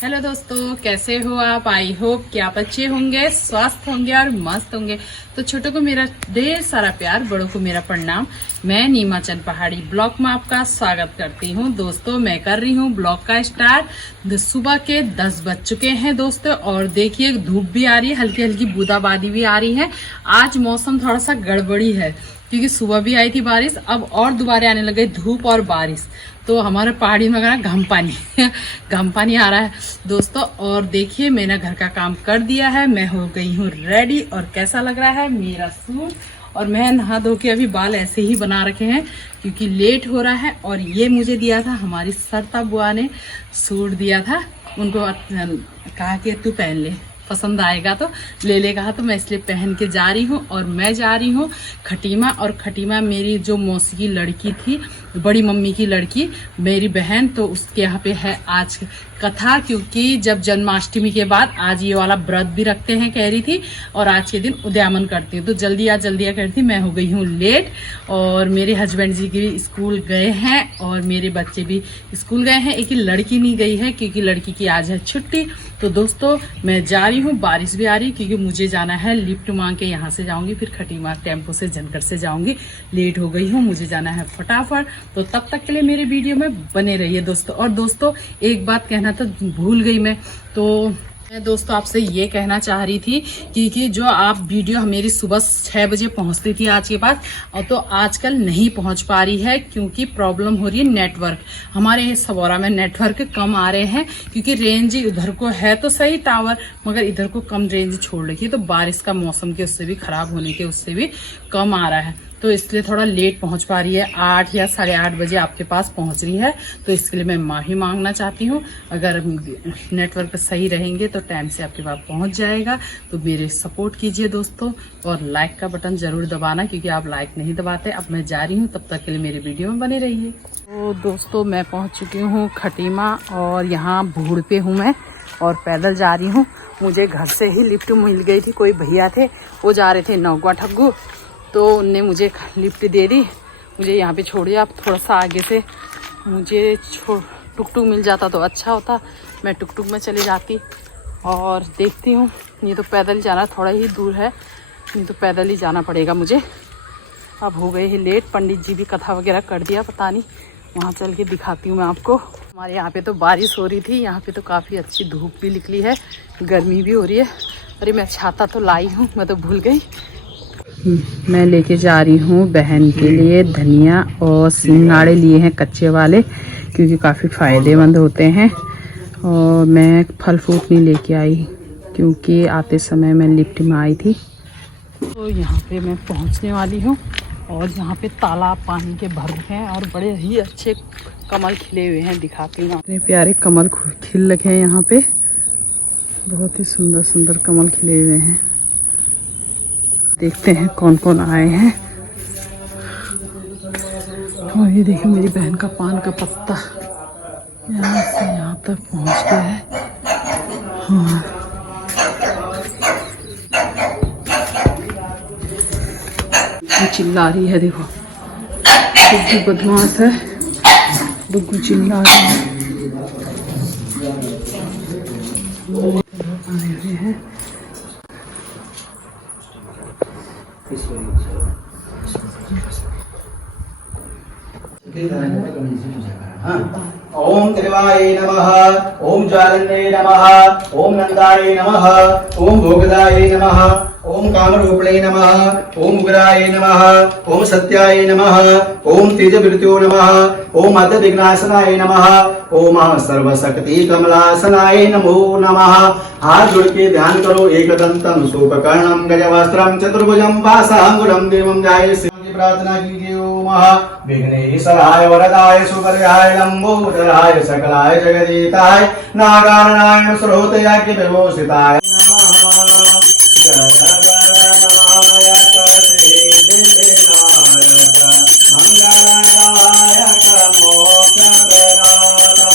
Hello दोस्तों, कैसे हो आप। आई होप कि आप अच्छे होंगे, स्वस्थ होंगे और मस्त होंगे। तो छोटों को मेरा ढेर सारा प्यार, बड़ों को मेरा प्रणाम। मैं नीमाचंद पहाड़ी ब्लॉग में आपका स्वागत करती हूँ। दोस्तों मैं कर रही हूँ ब्लॉग का स्टार्ट। सुबह के 10 बज चुके हैं दोस्तों, और देखिए धूप भी आ रही है, हल्की हल्की बूंदाबांदी भी आ रही है। आज मौसम थोड़ा सा गड़बड़ी है क्योंकि सुबह भी आई थी बारिश, अब और दोबारा आने लगे धूप और बारिश। तो हमारे पहाड़ी में घम पानी घम पानी आ रहा है दोस्तों। और देखिए मैंने घर का काम कर दिया है, मैं हो गई हूँ रेडी। और कैसा लग रहा है मेरा सूट। और मैं नहा धो के अभी बाल ऐसे ही बना रखे हैं क्योंकि लेट हो रहा है। और ये मुझे दिया था हमारी सरता बुआ ने, सूट दिया था उनको, कहा कि तू पहन ले, पसंद आएगा तो ले ले कहा, तो मैं इसलिए पहन के जा रही हूँ। और मैं जा रही हूँ खटीमा। और खटीमा मेरी जो मौसी की लड़की थी, बड़ी मम्मी की लड़की, मेरी बहन, तो उसके यहाँ पे है आज कथा। क्योंकि जब जन्माष्टमी के बाद आज ये वाला व्रत भी रखते हैं कह रही थी, और आज के दिन उद्यापन करती हूँ। तो जल्दी आ कह रही थी। मैं हो गई हूँ लेट, और मेरे हस्बैंड जी भी स्कूल गए हैं और मेरे बच्चे भी स्कूल गए हैं। एक ही लड़की नहीं गई है क्योंकि लड़की की आज है छुट्टी। तो दोस्तों मैं जा रही हूँ, बारिश भी आ रही क्योंकि मुझे जाना है लिफ्ट मांग के, यहाँ से जाऊंगी फिर खटीमा टेम्पो से जनकर से जाऊंगी। लेट हो गई हूँ, मुझे जाना है फटाफट। तो तब तक के लिए मेरे वीडियो में बने रहिए दोस्तों। और दोस्तों एक बात कहना तो भूल गई मैं दोस्तों आपसे ये कहना चाह रही थी कि जो आप वीडियो मेरी सुबह 6 बजे पहुंचती थी आज के पास, और तो आजकल नहीं पहुंच पा रही है क्योंकि प्रॉब्लम हो रही है नेटवर्क। हमारे सबौरा में नेटवर्क कम आ रहे हैं क्योंकि रेंज उधर को है तो सही टावर, मगर इधर को कम रेंज छोड़ रखी है। तो बारिश का मौसम के उससे भी खराब होने के उससे भी कम आ रहा है, तो इसलिए थोड़ा लेट पहुंच पा रही है। 8 या 8:30 बजे आपके पास पहुंच रही है। तो इसके लिए मैं माफी मांगना चाहती हूँ। अगर नेटवर्क सही रहेंगे तो टाइम से आपके पास पहुंच जाएगा। तो मेरे सपोर्ट कीजिए दोस्तों, और लाइक का बटन जरूर दबाना क्योंकि आप लाइक नहीं दबाते। अब मैं जा रही हूँ, तब तक के लिए मेरे वीडियो में बने रहिए। तो दोस्तों मैं पहुँच चुकी हूँ खटीमा, और यहाँ भूड़ पे हूँ मैं, और पैदल जा रही हूँ। मुझे घर से ही लिफ्ट मिल गई थी, कोई भैया थे वो जा रहे थे नौगवा ठग्गू, तो उनने मुझे लिफ्ट दे दी, मुझे यहाँ पे छोड़ दिया। अब थोड़ा सा आगे से मुझे टुक टुक मिल जाता तो अच्छा होता, मैं टुक टुक में चली जाती। और देखती हूँ, ये तो पैदल जाना थोड़ा ही दूर है, नहीं तो पैदल ही जाना पड़ेगा मुझे। अब हो गए ही लेट, पंडित जी भी कथा वगैरह कर दिया, पता नहीं, वहाँ चल के दिखाती हूँ मैं आपको। हमारे यहाँ पे तो बारिश हो रही थी, यहाँ पे तो काफ़ी अच्छी धूप भी निकली है, गर्मी भी हो रही है। अरे मैं छाता तो लाई हूँ, मैं तो भूल गई। मैं लेके जा रही हूँ बहन के लिए धनिया और सिंगाड़े लिए हैं कच्चे वाले, क्योंकि काफ़ी फ़ायदेमंद होते हैं। और मैं फल फ्रूट नहीं लेके आई क्योंकि आते समय मैं लिफ्ट में आई थी। तो यहाँ पे मैं पहुँचने वाली हूँ, और यहाँ पे तालाब पानी के भर हैं और बड़े ही अच्छे कमल खिले हुए हैं, दिखाती हूँ। इतने प्यारे कमल खिल रखे हैं यहाँ पे, बहुत ही सुंदर सुंदर कमल खिले हुए हैं। देखते हैं कौन कौन आए हैं। और ये देखिए मेरी बहन का पान का पत्ता यहाँ से यहाँ तक पहुँच गया है। हाँ चिल्ला रही है, देखो बुग्गू बदमाश है, बुग्गू चिल्ला रही है। आए हुए हैं। ओम त्रिवाय नमः, ओम ज्वालन्ये नमः, ओम नंदाय नमः, ओम भोगदाय नमः, ओम कामरूपिणे नमः, ओम उग्राय नमः, ओम सत्याय नमः, ओम तेजवृत्यो नमः, ओम अध विघ्नासनाय नमः, ओम सर्वशक्ति कमलासनाय नमो नमः। हाथ जोड़ के ध्यान करो। एकदंतम शूलकर्णम गजवस्त्रम चतुर्भुजम पाशांगुरम देवम जाय प्रार्थना कीजिए। ओम विघ्नेश्वराय वरदाय सुपर्याय लंबोदराय सकलाय जगदीताय नागारणाय श्रोतयाज्ञ विभूषिताय नमः। जय गणनायक सिद्धिविनायक मंगलदायक मोक्षप्रदाता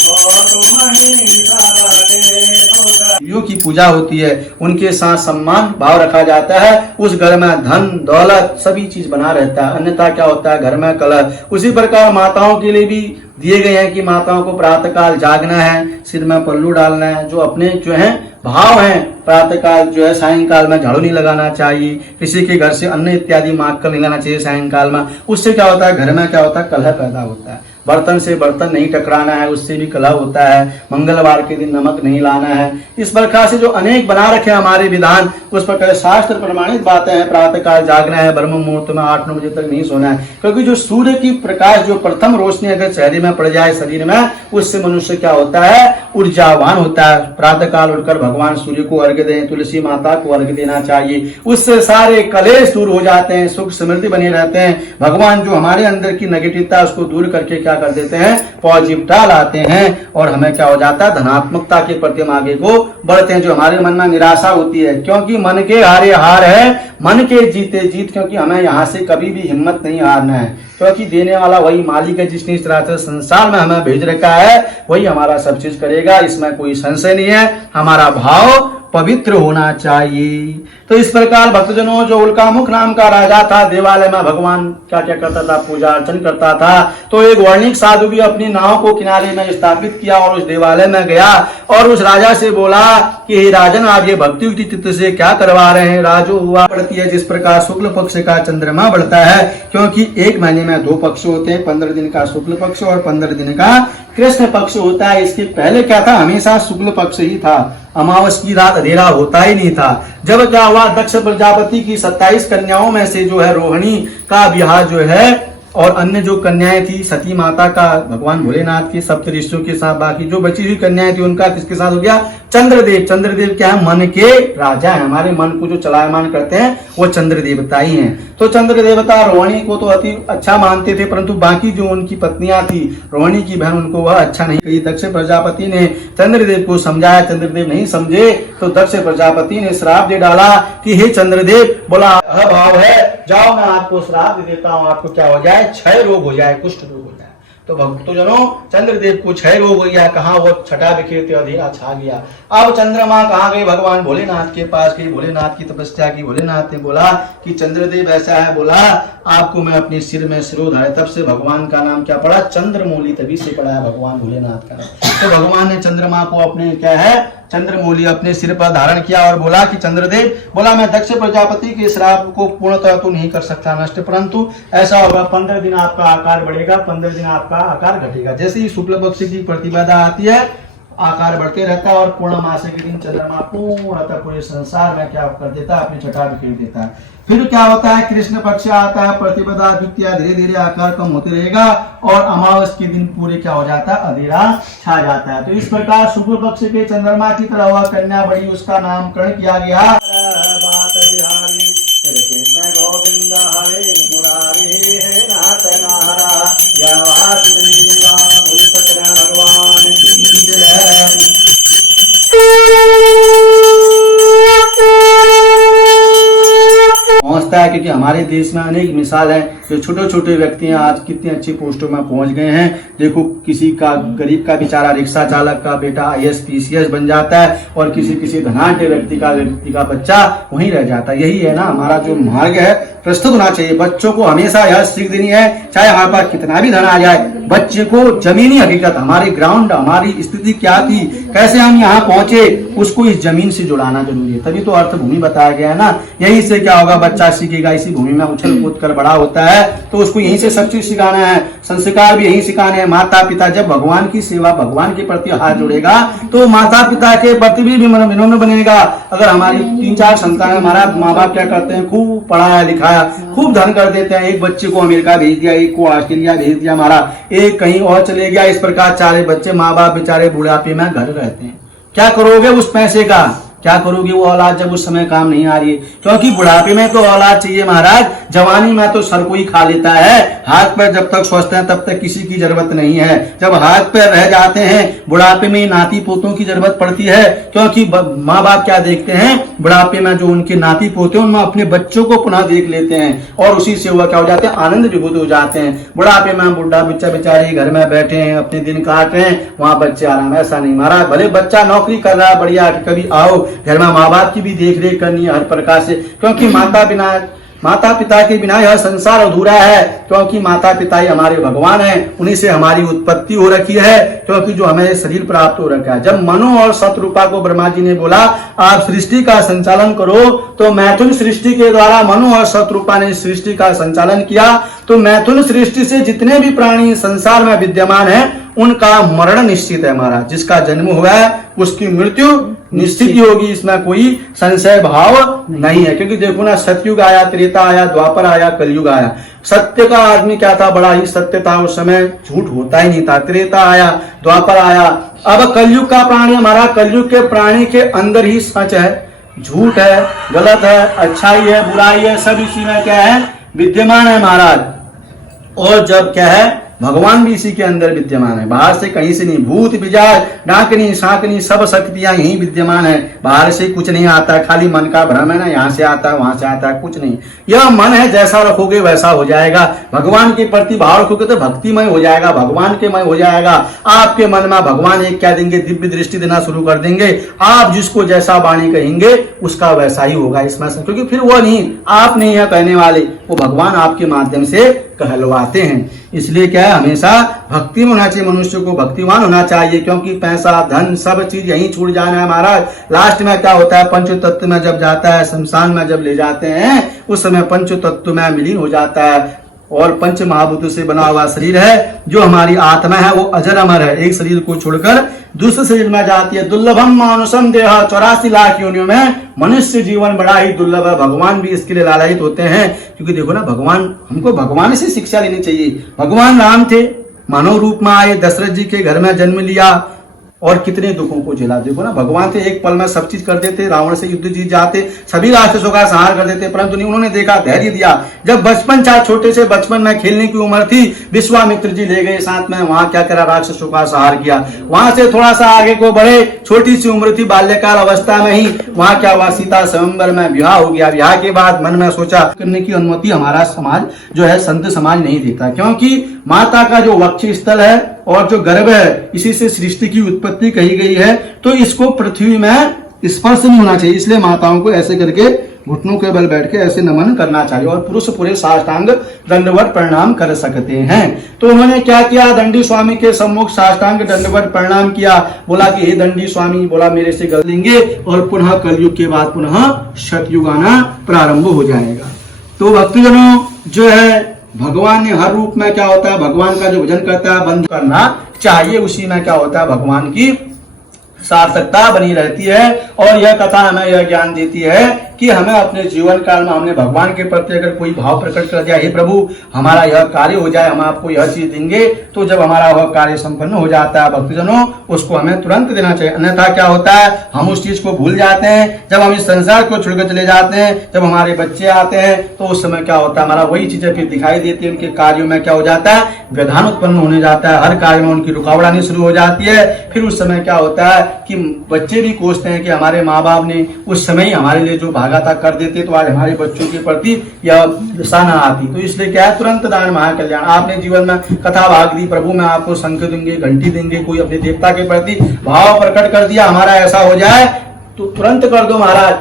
भवतु मही सबके सुख। देवियों की पूजा होती है, उनके साथ सम्मान भाव रखा जाता है, उस घर में धन दौलत सभी चीज बना रहता है, अन्यथा क्या होता है घर में कलह। उसी प्रकार माताओं के लिए भी दिए गए हैं कि माताओं को प्रातः काल जागना है, सिर में पल्लू डालना है, जो अपने जो है भाव है प्रातः काल जो है सायंकाल में झाड़ू नहीं लगाना चाहिए, किसी के घर से अन्न इत्यादि मांग कर नहीं लाना चाहिए सायंकाल में। उससे क्या होता है घर में क्या होता है कलह पैदा होता है, बर्तन से बर्तन नहीं टकराना है, उससे भी कलह होता है, मंगलवार के दिन नमक नहीं लाना है। इस प्रकार से जो अनेक बना रखे हमारे विधान, उस प्रकार शास्त्र प्रमाणित बातें हैं। प्रातः काल जागना है, ब्रह्म मुहूर्त में 8-9 बजे तक नहीं सोना है, क्योंकि जो सूर्य की प्रकाश जो प्रथम रोशनी अगर चेहरे में पड़ जाए शरीर में, उससे मनुष्य क्या होता है ऊर्जावान होता है। प्रातः काल उठकर भगवान सूर्य को अर्घ्य दें, तुलसी माता को अर्घ्य देना चाहिए, उससे सारे कलेश दूर हो जाते हैं, सुख समृद्धि बने रहते हैं। भगवान जो हमारे अंदर की नेगेटिवता उसको दूर करके क्या कर देते हैं पॉजिटिविटी लाते हैं, और हमें क्या हो जाता है धनात्मकता के प्रति हम आगे को बढ़ते हैं। जो हमारे मन में निराशा होती है, क्योंकि मन के हारे हार है, मन के जीते जीत, क्योंकि हमें यहाँ से कभी भी हिम्मत नहीं हारना है, क्योंकि देने वाला वही मालिक है जिसने इस तरह से संसार में हमें भेज रखा है, वही हमारा सब चीज करेगा, इसमें कोई संशय नहीं है। हमारा भाव पवित्र होना चाहिए। तो इस प्रकार भक्तजनों, जो उल्कामुख नाम का राजा था, देवालय में भगवान क्या क्या करता था, पूजा अर्चन करता था। तो एक वर्णिक साधु भी अपनी नाव को किनारे में स्थापित किया और उस देवालय में गया और उस राजा से बोला कि हे राजन, आप ये भक्ति युक्ति चित्त से क्या करवा रहे हैं। राजो हुआ पड़ती है, जिस प्रकार शुक्ल पक्ष का चंद्रमा बढ़ता है, क्योंकि एक महीने में 2 पक्ष होते हैं, 15 दिन का शुक्ल पक्ष और 15 दिन का कृष्ण पक्ष होता है। इसके पहले क्या था, हमेशा शुक्ल पक्ष ही था, अमावस की रात अंधेरा होता ही नहीं था। जब क्या हुआ, दक्ष प्रजापति की 27 कन्याओं में से जो है रोहिणी का विवाह जो है, और अन्य जो कन्याएं थी सती माता का भगवान भोलेनाथ के सप्त ऋषियों के साथ, बाकी जो बची हुई कन्याएं थी उनका किसके साथ हो गया, चंद्रदेव। चंद्रदेव क्या है, मन के राजा है, हमारे मन को जो चलायमान करते हैं वो चंद्र देवता ही हैं। तो चंद्र देवता रोहिणी को तो अति अच्छा मानते थे, परंतु बाकी जो उनकी पत्नियां थी, रोहिणी की बहन, उनको वह अच्छा नहीं कही। दक्ष प्रजापति ने चंद्रदेव को समझाया, चंद्रदेव नहीं समझे, तो दक्ष प्रजापति ने श्राप दे डाला कि हे चंद्रदेव, बोला अभाव है, जाओ मैं आपको श्राप दे देता हूँ, आपको क्या हो जाए, क्षय रोग हो जाए, कुष्ठ रोग हो जाए। तो भक्तजनों, चंद्रदेव को क्षय रोग हो गया, कहा वो छटा बिखेरते अंधेरा छा गया। अब चंद्रमा कहाँ गए, भगवान भोलेनाथ के पास गई, भोलेनाथ की तपस्या की। भोलेनाथ ने बोला कि चंद्रदेव ऐसा है, बोला आपको मैं अपने सिर में सिरोध है, तब से भगवान का नाम क्या पड़ा, चंद्रमौली, तभी से पड़ा है भगवान भोलेनाथ का नाम। तो भगवान ने चंद्रमा को अपने क्या है चंद्रमौली अपने सिर पर धारण किया और बोला कि चंद्रदेव, बोला मैं दक्ष प्रजापति के श्राप को पूर्णतः तो नहीं कर सकता नष्ट, परंतु ऐसा होगा 15 दिन आपका आकार बढ़ेगा, 15 दिन आपका आकार घटेगा। जैसे ही शुक्ल पक्ष की प्रतिपदा आती है, आकार बढ़ते रहता है और पूर्णमासी के दिन चंद्रमा पूर्णतः पूरे संसार में क्या कर देता है, अपनी छटा बिखेर देता है। फिर क्या होता है, कृष्ण पक्ष आता है, प्रतिपदा द्वितीया, धीरे धीरे आकार कम होते रहेगा और अमावस के दिन पूरे क्या हो जाता है, अंधेरा छा जाता है। तो इस प्रकार शुक्ल पक्ष के चंद्रमा की तरह हुआ कन्या बड़ी, उसका नामकरण किया गया। कृष्ण गोविंद हरे मुरारी हे नाथ नारा, भगवान की जय। पहुंचता है, क्योंकि हमारे देश में अनेक मिसाल है, जो छोटे छोटे व्यक्ति हैं आज कितनी अच्छी पोस्टों में पहुंच गए हैं। देखो, किसी का गरीब का बेचारा रिक्शा चालक का बेटा IAS PCS बन जाता है और किसी धनाढ्य व्यक्ति का बच्चा वहीं रह जाता है। यही है ना हमारा जो मार्ग है, प्रस्तुत होना चाहिए। बच्चों को हमेशा यह सीख देनी है, चाहे हमारे पास कितना भी धन आ जाए, बच्चे को जमीनी हकीकत, हमारी ग्राउंड, हमारी स्थिति क्या थी, कैसे हम यहाँ पहुंचे, उसको इस जमीन से जुड़ाना जरूरी है। तभी तो अर्थ भूमि बताया गया है ना। यही से क्या होगा, बच्चा सीखेगा, इसी भूमि में उछल कूद कर बड़ा होता है, तो उसको यहीं से सब चीज सिखाना है, संस्कार भी यहीं सिखाने हैं। माता पिता जब भगवान की सेवा, भगवान के प्रति हाथ जोड़ेगा, तो माता पिता के प्रति भी विनम्र बनेगा। अगर हमारी 3-4 संतान, हमारा माँ बाप क्या करते हैं, खूब पढ़ाया लिखाया, खूब धन कर देते हैं, एक बच्चे को अमेरिका भेज दिया, एक को ऑस्ट्रेलिया भेज दिया, हमारा एक कहीं और चले गया, इस प्रकार 4 बच्चे, माँ बाप बेचारे बुढ़ापे में घर रहते हैं। क्या करोगे उस पैसे का, क्या करोगे वो औलाद जब उस समय काम नहीं आ रही है? क्योंकि बुढ़ापे में तो औलाद चाहिए महाराज, जवानी में तो सर कोई खा लेता है। हाथ पैर जब तक स्वस्थ है तब तक किसी की जरूरत नहीं है। जब हाथ पैर रह जाते हैं बुढ़ापे में नाती पोतों की जरूरत पड़ती है, क्योंकि माँ बाप क्या देखते हैं बुढ़ापे में, जो उनके नाती पोते उनमें अपने बच्चों को पुनः देख लेते हैं और उसी से हुआ क्या हो जाते हैं, आनंद विभूत हो जाते हैं। बुढ़ापे में बुढ़ा बच्चा बेचारे घर में बैठे हैं, अपने दिन काट रहे हैं, वहां बच्चे आराम। ऐसा नहीं महाराज, भले बच्चा नौकरी कर रहा है बढ़िया, कभी आओ घर में माँ बाप की भी देख रेख करनी है हर प्रकार से, क्योंकि माता पिता के बिना यह संसार अधूरा है। क्योंकि माता पिता ही हमारे भगवान हैं, उन्हीं से हमारी उत्पत्ति हो रखी है, क्योंकि जो हमें शरीर प्राप्त हो रखा है। जब मनु और शतरूपा को ब्रह्मा जी ने बोला आप सृष्टि का संचालन करो, तो मैथुन सृष्टि के द्वारा मनु और शतरूपा ने सृष्टि का संचालन किया। तो मैथुन सृष्टि से जितने भी प्राणी संसार में विद्यमान है उनका मरण निश्चित है महाराज। जिसका जन्म हुआ है उसकी मृत्यु निश्चित ही होगी, इसमें कोई संशय भाव नहीं है। क्योंकि देखो ना, सतयुग आया, त्रेता आया, द्वापर आया, कलयुग आया। सत्य का आदमी क्या था, बड़ा ही सत्य था, उस समय झूठ होता ही नहीं था। त्रेता आया, द्वापर आया, अब कलयुग का प्राणी हमारा, कलयुग के प्राणी के अंदर ही सच है, झूठ है, गलत है, अच्छाई है, बुराई है, सब इसी में क्या है विद्यमान है महाराज। और जब क्या है भगवान भी इसी के अंदर विद्यमान है, बाहर से कहीं से नहीं। भूत पिशाच डाकनी शाकनी सब शक्तियां यही विद्यमान है, बाहर से कुछ नहीं आता, खाली मन का भ्रम है ना, यहाँ से आता है वहां से आता है, कुछ नहीं। यह मन है, जैसा रखोगे वैसा हो जाएगा। भगवान के प्रति भाव रखोगे तो भक्तिमय हो जाएगा, भगवान के मय हो जाएगा। आपके मन में भगवान एक क्या देंगे, दिव्य दृष्टि देना शुरू कर देंगे। आप जिसको जैसा वाणी कहेंगे उसका वैसा ही होगा इसमें, क्योंकि फिर वो नहीं आप नहीं है कहने वाले, वो भगवान आपके माध्यम से कहलवाते हैं। इसलिए क्या है, हमेशा भक्ति में होना चाहिए, मनुष्य को भक्तिवान होना चाहिए। क्योंकि पैसा धन सब चीज यहीं छूट जाना है महाराज। लास्ट में क्या होता है, पंच तत्व में जब जाता है, शमशान में जब ले जाते हैं, उस समय पंच तत्व में विलीन हो जाता है। और पंच महाभूतों से बना हुआ शरीर है, जो हमारी आत्मा है वो अजर अमर है, एक शरीर को छोड़कर दूसरे शरीर में जाती है। दुर्लभम मानुषम देह, 84 लाख योनियों में मनुष्य जीवन बड़ा ही दुर्लभ है। भगवान भी इसके लिए लालायित होते हैं, क्योंकि देखो ना, भगवान हमको भगवान से शिक्षा लेनी चाहिए। भगवान राम थे, मानव रूप में आए, दशरथ जी के घर में जन्म लिया और कितने दुखों को झेला। देखो ना, भगवान थे, एक पल में सब चीज कर देते, रावण से युद्ध जीत जाते, सभी राक्षसों का संहार कर देते, परंतु नहीं, उन्होंने देखा, धैर्य दिया। जब बचपन छोटे से बचपन में खेलने की उम्र थी, विश्वामित्र जी ले गए साथ में, वहां क्या करा, राक्षसों का संहार किया। वहां से थोड़ा सा आगे को बढ़े, छोटी सी उम्र थी, बाल्यकाल अवस्था में ही वहां क्या हुआ, सीता स्वयंवर में विवाह हो गया। विवाह के बाद मन में सोचा करने की अनुमति हमारा समाज जो है, संत समाज नहीं देता, क्योंकि माता का जो वक्ष स्थल है और जो गर्भ है, इसी से सृष्टि की उत्पत्ति कही गई है, तो इसको पृथ्वी में स्पर्श नहीं होना चाहिए। इसलिए माताओं को ऐसे करके घुटनों के बल बैठ के ऐसे नमन करना चाहिए, और पुरुष पूरे साष्टांग दंडवत प्रणाम कर सकते हैं। तो उन्होंने क्या किया, दंडी स्वामी के सम्मुख साष्टांग दंडवत प्रणाम किया। बोला कि हे दंडी स्वामी, बोला मेरे से गल लेंगे और पुनः कलयुग के बाद पुनः शतयुग आना प्रारंभ हो जाएगा। तो भक्तजनों, जो है भगवान ने हर रूप में क्या होता है, भगवान का जो भजन करता है बंद करना चाहिए, उसी में क्या होता है, भगवान की सार्थकता बनी रहती है। और यह कथा हमें यह ज्ञान देती है कि हमें अपने जीवन काल में हमने भगवान के प्रति अगर कोई भाव प्रकट कर दिया, हे प्रभु हमारा यह कार्य हो जाए, हम आपको यह चीज देंगे, तो जब हमारा वह कार्य संपन्न हो जाता है भक्तजनों, उसको हमें तुरंत देना चाहिए। अन्यथा क्या होता है, हम उस चीज को भूल जाते हैं। जब हम इस संसार को छोड़कर चले जाते हैं, जब हमारे बच्चे आते हैं, तो उस समय क्या होता है, हमारा वही चीजें फिर दिखाई देती है, उनके कार्यों में क्या हो जाता है, व्यवधान उत्पन्न होने जाता है, हर कार्य में उनकी रुकावट आनी शुरू हो जाती है। फिर उस समय क्या होता है कि बच्चे भी कोसते हैं कि हमारे माँ बाप ने उस समय ही हमारे लिए जो भागा था कर देते, तो आज हमारे बच्चों के प्रति यह दशा न आती। तो इसलिए क्या है, तुरंत दान महाकल्याण। आपने जीवन में कथा भाग दी, प्रभु मैं आपको शंख देंगे, घंटी देंगे, कोई अपने देवता के प्रति भाव प्रकट कर दिया, हमारा ऐसा हो जाए, तो तुरंत कर दो महाराज।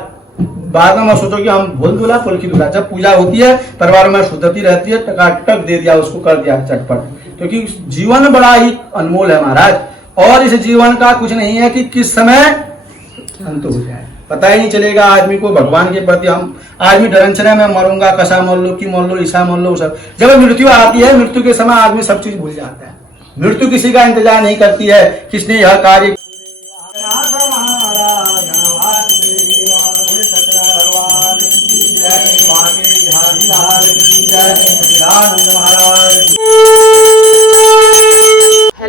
बाद में सोचो कि हम भूल दूल्हा पुल की दूल्हा। जब पूजा होती है, परिवार में शुद्धति रहती है, टकाटक दे दिया, उसको कर दिया चटपट। क्योंकि जीवन बड़ा ही अनमोल है महाराज, और इस जीवन का कुछ नहीं है कि किस समय अंत हो जाए, पता ही नहीं चलेगा आदमी को भगवान के प्रति। हम आदमी डरंचने में मरूंगा, कसा मर लो, की मर लो, ईसा मर लो, सब। जब मृत्यु आती है, मृत्यु के समय आदमी सब चीज भूल जाता है। मृत्यु किसी का इंतजार नहीं करती है, किसने यह कार्य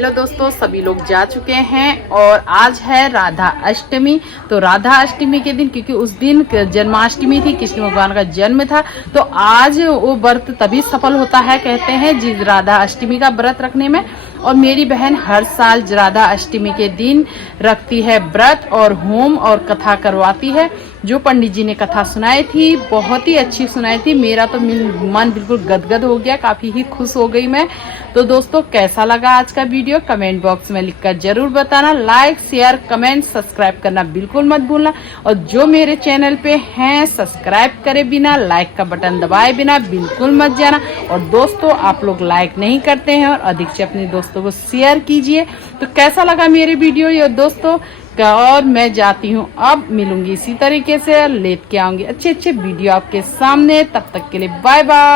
हेलो दोस्तों, सभी लोग जा चुके हैं और आज है राधा अष्टमी। तो राधा अष्टमी के दिन, क्योंकि उस दिन जन्माष्टमी थी, कृष्ण भगवान का जन्म था, तो आज वो व्रत तभी सफल होता है कहते हैं जिस राधा अष्टमी का व्रत रखने में। और मेरी बहन हर साल राधा अष्टमी के दिन रखती है व्रत और होम और कथा करवाती है। जो पंडित जी ने कथा सुनाई थी बहुत ही अच्छी सुनाई थी। मेरा तो मन बिल्कुल गदगद हो गया, काफी ही खुश हो गई मैं। तो दोस्तों, कैसा लगा आज का वीडियो कमेंट बॉक्स में लिखकर जरूर बताना। लाइक, शेयर, कमेंट, सब्सक्राइब करना बिल्कुल मत भूलना। और जो मेरे चैनल पे हैं सब्सक्राइब करे बिना, लाइक का बटन दबाए बिना बिल्कुल मत जाना। और दोस्तों, आप लोग लाइक नहीं करते हैं और अधिक से अपने दोस्तों को शेयर कीजिए। तो कैसा लगा मेरे वीडियो ये दोस्तों, और मैं जाती हूँ, अब मिलूंगी इसी तरीके से, लेट के आऊंगी अच्छे अच्छे वीडियो आपके सामने। तब तक के लिए बाय बाय।